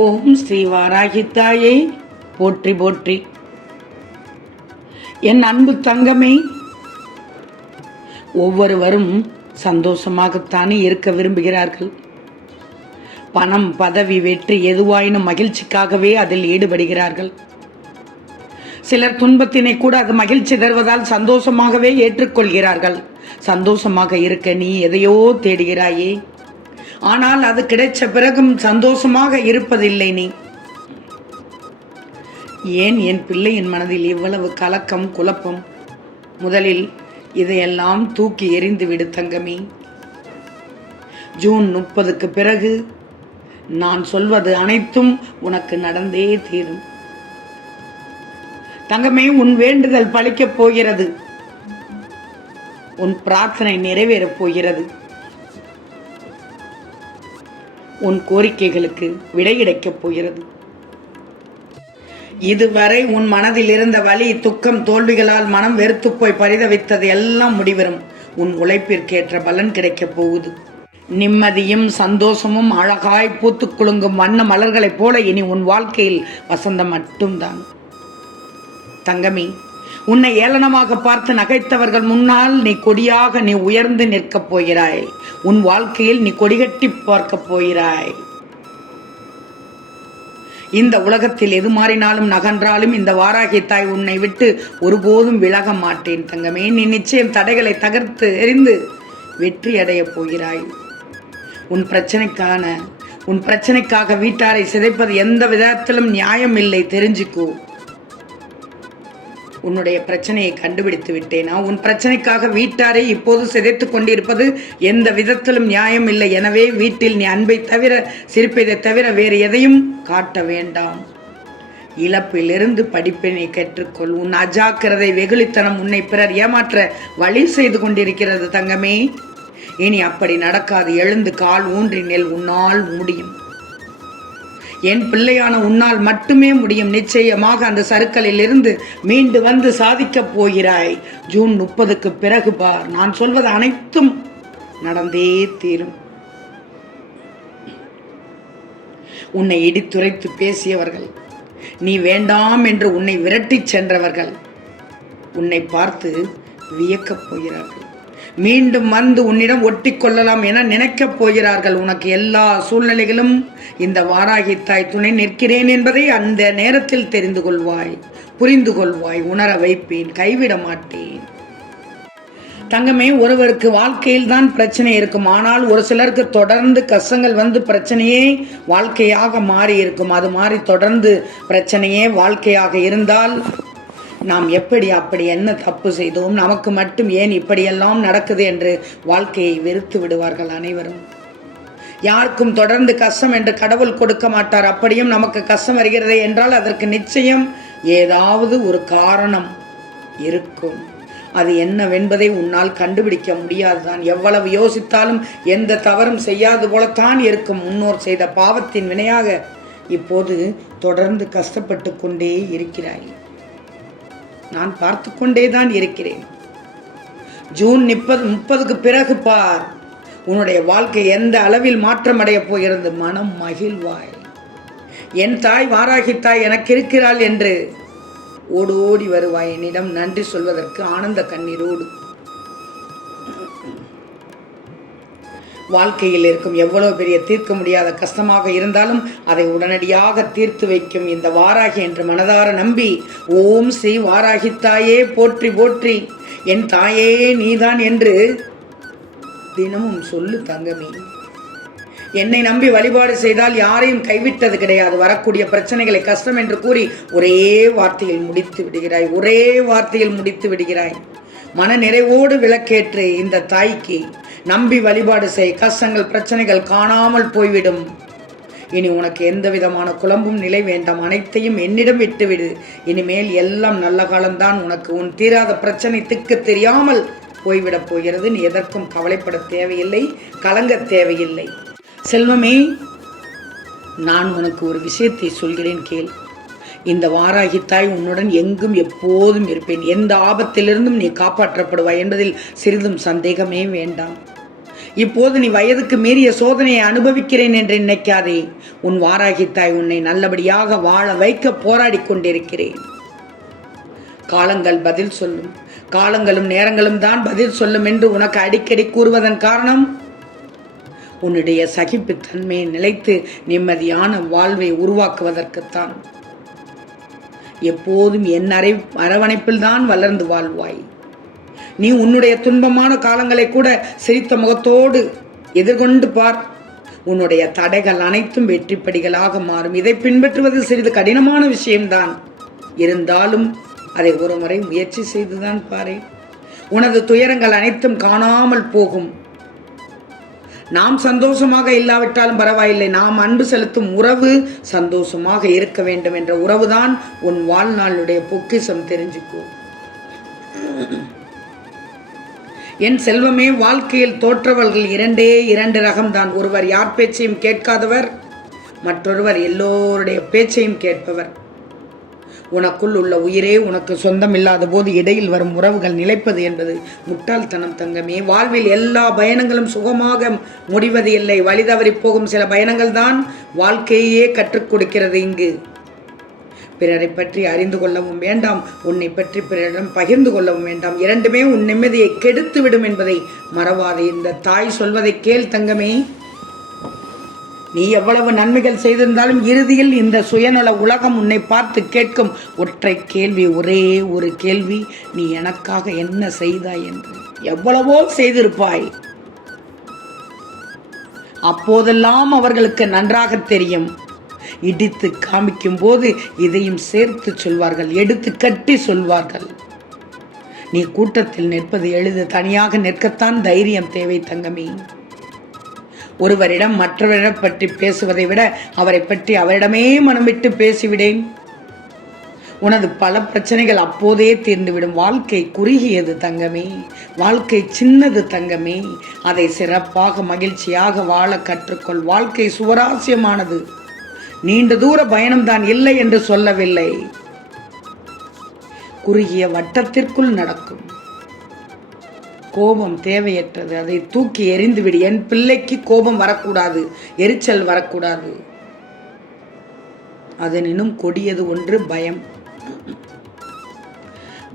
ஓம் ஸ்ரீ வாராகித்தாயை போற்றி போற்றி. என் அன்பு தங்கமே ஒவ்வொருவரும் சந்தோஷமாகத்தானே இருக்க விரும்புகிறார்கள். பணம் பதவி வெற்றி எதுவாயினும் மகிழ்ச்சிக்காகவே அதில் ஈடுபடுகிறார்கள். சிலர் துன்பத்தினை கூட அது மகிழ்ச்சி தருவதால் சந்தோஷமாகவே ஏற்றுக்கொள்கிறார்கள். சந்தோஷமாக இருக்க நீ எதையோ தேடுகிறாயே. ஆனால் அது கிடைச்ச பிறகும் சந்தோஷமாக இருப்பதில்லை நீ. ஏன் என் பிள்ளையின் மனதில் இவ்வளவு கலக்கம் குழப்பம்? முதலில் இதையெல்லாம் தூக்கி எறிந்துவிடு தங்கமி தங்கமே. ஜூன் முப்பதுக்கு பிறகு நான் சொல்வது அனைத்தும் உனக்கு நடந்தே தீரும். தங்கமே உன் வேண்டுதல் பழிக்கப் போகிறது. உன் பிரார்த்தனை நிறைவேறப் போகிறது. உன் கோரிக்கைகளுக்கு விடை கிடைக்கப் போகிறது. இதுவரை உன் மனதில் இருந்த வலி துக்கம் தோல்விகளால் மனம் வெறுத்து போய் பரிதவித்தது எல்லாம் முடிவரும். உன் உழைப்பிற்கேற்ற பலன் கிடைக்கப் போகுது. நிம்மதியும் சந்தோஷமும் அழகாய் பூத்து குலுங்கும் வண்ண மலர்களைப் போல இனி உன் வாழ்க்கையில் வசந்தம் மட்டும்தான். தங்கமி உன்னை ஏளனமாக பார்த்து நகைத்தவர்கள் முன்னால் நீ கொடியாக நீ உயர்ந்து நிற்கப் போகிறாய். உன் வாழ்க்கையில் நீ கொடிகட்டி பார்க்கப் போகிறாய். இந்த உலகத்தில் எது மாறினாலும் நகன்றாலும் இந்த வாராகி தாய் உன்னை விட்டு ஒருபோதும் விலக மாட்டேன் தங்கமே. நீ நிச்சயம் தடைகளை தகர்த்து எறிந்து வெற்றி அடையப் போகிறாய். உன் பிரச்சனைக்கான உன் பிரச்சனைக்காக வீட்டாரை சிதைப்பது எந்த விதத்திலும் நியாயம் இல்லை தெரிஞ்சுக்கோ. உன்னுடைய பிரச்சனையை கண்டுபிடித்து விட்டேனா. உன் பிரச்சனைக்காக வீட்டாரை இப்போது சிதைத்துக் கொண்டிருப்பது எந்த விதத்திலும் நியாயம் இல்லை. எனவே வீட்டில் நீ அன்பை தவிர சிரிப்பதை தவிர வேறு எதையும் காட்ட வேண்டாம். இழப்பிலிருந்து படிப்பினை கற்றுக்கொள். உன் அஜாக்கிரதை வெகுளித்தனம் உன்னை பிறர் ஏமாற்ற வழி செய்து கொண்டிருக்கிறது தங்கமே. இனி அப்படி நடக்காது. எழுந்து கால் ஊன்றி நெல் உன்னால் முடியும். என் பிள்ளையான உன்னால் மட்டுமே முடியும். நிச்சயமாக அந்த சருக்களில் இருந்து மீண்டு வந்து சாதிக்கப் போகிறாய். ஜூன் முப்பதுக்கு பிறகு பார். நான் சொல்வது அனைத்தும் நடந்தே தீரும். உன்னை இடித்துரைத்து பேசியவர்கள் நீ வேண்டாம் என்று உன்னை விரட்டிச் சென்றவர்கள் உன்னை பார்த்து வியக்கப் போகிறார்கள். மீண்டும் வந்து உன்னிடம் ஒட்டி கொள்ளலாம் என நினைக்கப் போகிறார்கள். உனக்கு எல்லா சூழ்நிலைகளும் இந்த வாராகி தாய் துணை நிற்கிறேன் என்பதை அந்த நேரத்தில் தெரிந்து கொள்வாய். புரிந்து கொள்வாய். உணர வைப்பேன். கைவிட மாட்டேன். தங்கமே ஒருவருக்கு வாழ்க்கையில் தான் பிரச்சனை இருக்கும். ஆனால் ஒரு சிலருக்கு தொடர்ந்து கஷ்டங்கள் வந்து பிரச்சனையே வாழ்க்கையாக மாறி இருக்கும் அது மாறி தொடர்ந்து பிரச்சனையே வாழ்க்கையாக இருந்தால் நாம் எப்படி அப்படி என்ன தப்பு செய்தோம்? நமக்கு மட்டும் ஏன் இப்படியெல்லாம் நடக்குது என்று வாழ்க்கையை வெறுத்து விடுவார்கள் அனைவரும். யாருக்கும் தொடர்ந்து கஷ்டம் என்று கடவுள் கொடுக்க மாட்டார். அப்படியும் நமக்கு கஷ்டம் வருகிறது என்றால் அதற்கு நிச்சயம் ஏதாவது ஒரு காரணம் இருக்கும். அது என்னவென்பதை உன்னால் கண்டுபிடிக்க முடியாதுதான். எவ்வளவு யோசித்தாலும் எந்த தவறும் செய்யாது போலத்தான் இருக்கும் முன்னோர் செய்த பாவத்தின் வினையாக இப்போது தொடர்ந்து கஷ்டப்பட்டு கொண்டே இருக்கிறாய். நான் பார்த்து கொண்டே தான் இருக்கிறேன். ஜூன் முப்பது முப்பதுக்கு பிறகு பார். உன்னுடைய வாழ்க்கை எந்த அளவில் மாற்றம் போகிறது? மனம் மகிழ்வாய். என் தாய் வாராகி தாய் எனக்கு இருக்கிறாள் என்று ஓடு ஓடி வருவாய். என்னிடம் நன்றி சொல்வதற்கு ஆனந்த கண்ணீரோடு. வாழ்க்கையில் இருக்கும் எவ்வளவு பெரிய தீர்க்க முடியாத கஷ்டமாக இருந்தாலும் அதை உடனடியாக தீர்த்து வைக்கும் இந்த வாராகி என்று மனதார நம்பி ஓம் ஸ்ரீ வாராகி தாயே போற்றி போற்றி. என் தாயே நீதான் என்று தினமும் சொல்லு தங்கமே. என்னை நம்பி வழிபாடு செய்தால் யாரையும் கைவிட்டது கிடையாது. வரக்கூடிய பிரச்சனைகளை கஷ்டம் என்று கூறி ஒரே வார்த்தையில் முடித்து விடுகிறாய். ஒரே வார்த்தையில் முடித்து விடுகிறாய். மன நிறைவோடு விளக்கேற்று இந்த தாய்க்கு நம்பி வழிபாடு செய். கஷ்டங்கள் பிரச்சனைகள் காணாமல் போய்விடும். இனி உனக்கு எந்த விதமான குழம்பும் நிலை வேண்டாம். அனைத்தையும் என்னிடம் விட்டுவிடு. இனிமேல் எல்லாம் நல்ல காலம்தான். உனக்கு உன் தீராத பிரச்சனை திக்கு தெரியாமல் போய்விடப் போகிறது. நீ எதற்கும் கவலைப்பட தேவையில்லை. கலங்க தேவையில்லை. செல்வமே நான் உனக்கு ஒரு விஷயத்தை சொல்கிறேன் கேள். இந்த வாராகித்தாய் உன்னுடன் எங்கும் எப்போதும் இருப்பேன். எந்த ஆபத்திலிருந்தும் நீ காப்பாற்றப்படுவாய் என்பதில் சிறிதும் சந்தேகமே வேண்டாம். இப்போது நீ வயதுக்கு மீறிய சோதனையை அனுபவிக்கிறேன் என்று நினைக்காதே. உன் வாராகித்தாய் உன்னை நல்லபடியாக வாழ வைக்க போராடி கொண்டிருக்கிறேன். காலங்கள் பதில் சொல்லும். காலங்களும் நேரங்களும் தான் பதில் சொல்லும் என்று உனக்கு அடிக்கடி கூறுவதன் காரணம்? உன்னுடைய சகிப்புத்தன்மையை நிலைத்து நிம்மதியான வாழ்வை உருவாக்குவதற்குத்தான். எப்போதும் என் அரை அரவணைப்பில் தான் வளர்ந்து வாழ்வாய். நீ உன்னுடைய துன்பமான காலங்களை கூட சிரித்த முகத்தோடு எதிர்கொண்டு பார். உன்னுடைய தடைகள் அனைத்தும் வெற்றிப்படிகளாக மாறும். இதை பின்பற்றுவது சிறிது கடினமான விஷயம்தான். இருந்தாலும் அதை ஒருமுறை முயற்சி செய்துதான் பாரு உனது துயரங்கள் அனைத்தும் காணாமல் போகும். நாம் சந்தோஷமாக இல்லாவிட்டாலும் பரவாயில்லை. நாம் அன்பு செலுத்தும் உறவு சந்தோஷமாக இருக்க வேண்டும் என்ற உறவுதான் உன் வாழ்நாளுடைய பொக்கிஷம் தெரிஞ்சுக்கோ. என் செல்வமே வாழ்க்கையில் தோற்றவர்கள் இரண்டே இரண்டு ரகம்தான். ஒருவர் யார் பேச்சையும் கேட்காதவர் மற்றொருவர் எல்லோருடைய பேச்சையும் கேட்பவர். உனக்குள் உள்ள உயிரே உனக்கு சொந்தம் இல்லாத போது இடையில் வரும் உறவுகள் நிலைப்பது என்பது முட்டாள்தனம் தங்கமே. வாழ்வில் எல்லா பயணங்களும் சுகமாக முடிவது இல்லை. வழி தவறி போகும் சில பயணங்கள் தான் வாழ்க்கையே கற்றுக் கொடுக்கிறது இங்கு. பிறரை பற்றி அறிந்து கொள்ளவும் வேண்டாம். உன்னை பற்றி பிறரிடம் பகிர்ந்து கொள்ளவும் வேண்டாம். இரண்டுமே உன் நிம்மதியை கெடுத்து விடும் என்பதை மறவாதே. இந்த தாய் சொல்வதை கேள் தங்கமே. நீ எவ்வளவு நன்மைகள் செய்திருந்தாலும் இறுதியில் இந்த சுயநல உலகம் உன்னை பார்த்து கேட்கும் ஒற்றை கேள்வி ஒரே ஒரு கேள்வி நீ எனக்காக என்ன செய்தாய் என்று. எவ்வளவோ செய்திருப்பாய். அப்போதெல்லாம் அவர்களுக்கு நன்றாக தெரியும். இடித்து காமிக்கும் போது இதையும் சேர்த்து சொல்வார்கள் எடுத்து கட்டி சொல்வார்கள். நீ கூட்டத்தில் நிற்பது எழுது தனியாக நிற்கத்தான் தைரியம் தேவை தங்கமே. ஒருவரிடம் மற்றவரிடம் பற்றி பேசுவதை விட அவரை பற்றி அவரிடமே மனம் விட்டு பேசிவிடேன். உனது பல பிரச்சனைகள் அப்போதே தீர்ந்துவிடும். வாழ்க்கை குறுகியது தங்கமே. வாழ்க்கை சின்னது தங்கமே. அதை சிறப்பாக மகிழ்ச்சியாக வாழ கற்றுக்கொள். வாழ்க்கை சுவராசியமானது நீண்ட தூர பயணம்தான் இல்லை என்று சொல்லவில்லை. குறுகிய வட்டத்திற்குள் நடக்கும். கோபம் தேவையற்றது. அதை தூக்கி எறிந்துவிடு என் பிள்ளைக்கு கோபம் வரக்கூடாது. எரிச்சல் வரக்கூடாது. அதனினும் கொடியது ஒன்று பயம்.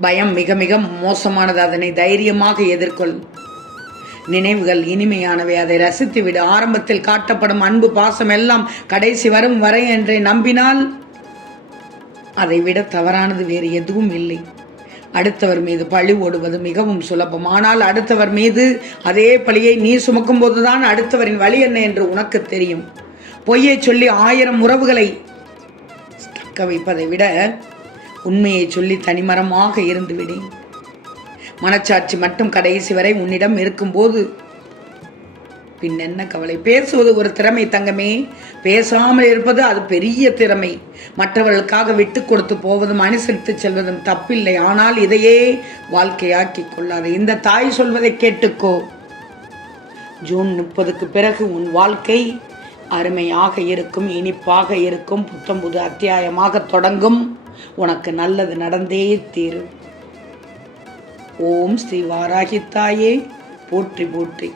பயம் மிக மிக மோசமானது. அதனை தைரியமாக எதிர்கொள். நினைவுகள் இனிமையானவை. அதை ரசித்துவிடு ஆரம்பத்தில் காட்டப்படும் அன்பு பாசம் எல்லாம் கடைசி வரும் வரை என்றே நம்பினால் அதை விட தவறானது வேறு எதுவும் இல்லை. அடுத்தவர் மீது பழி ஓடுவது மிகவும் சுலபம். ஆனால் அடுத்தவர் மீது அதே பழியை நீ சுமக்கும் போதுதான் அடுத்தவரின் வழி என்ன என்று உனக்கு தெரியும். பொய்யை சொல்லி ஆயிரம் உறவுகளை தக்க வைப்பதை விட உண்மையை சொல்லி தனிமரமாக இருந்து விடேன் மனச்சாட்சி மட்டும் கடைசி வரை உன்னிடம் இருக்கும்போது பின் என்ன கவலை? பேசுவது ஒரு திறமை தங்கமே. பேசாமல் இருப்பது அது பெரிய திறமை. மற்றவர்களுக்காக விட்டு கொடுத்து போவதும் அனுசரித்து செல்வதும் தப்பில்லை. ஆனால் இதையே வாழ்க்கையாக்கி கொள்ளாது. இந்த தாய் சொல்வதை கேட்டுக்கோ. ஜூன் முப்பதுக்கு பிறகு உன் வாழ்க்கை அருமையாக இருக்கும் இனிப்பாக இருக்கும். புத்தம் புது அத்தியாயமாக தொடங்கும். உனக்கு நல்லது நடந்தே தீரும். ஓம் ஸ்ரீ வாராகித்தாயே போற்றி போற்றி.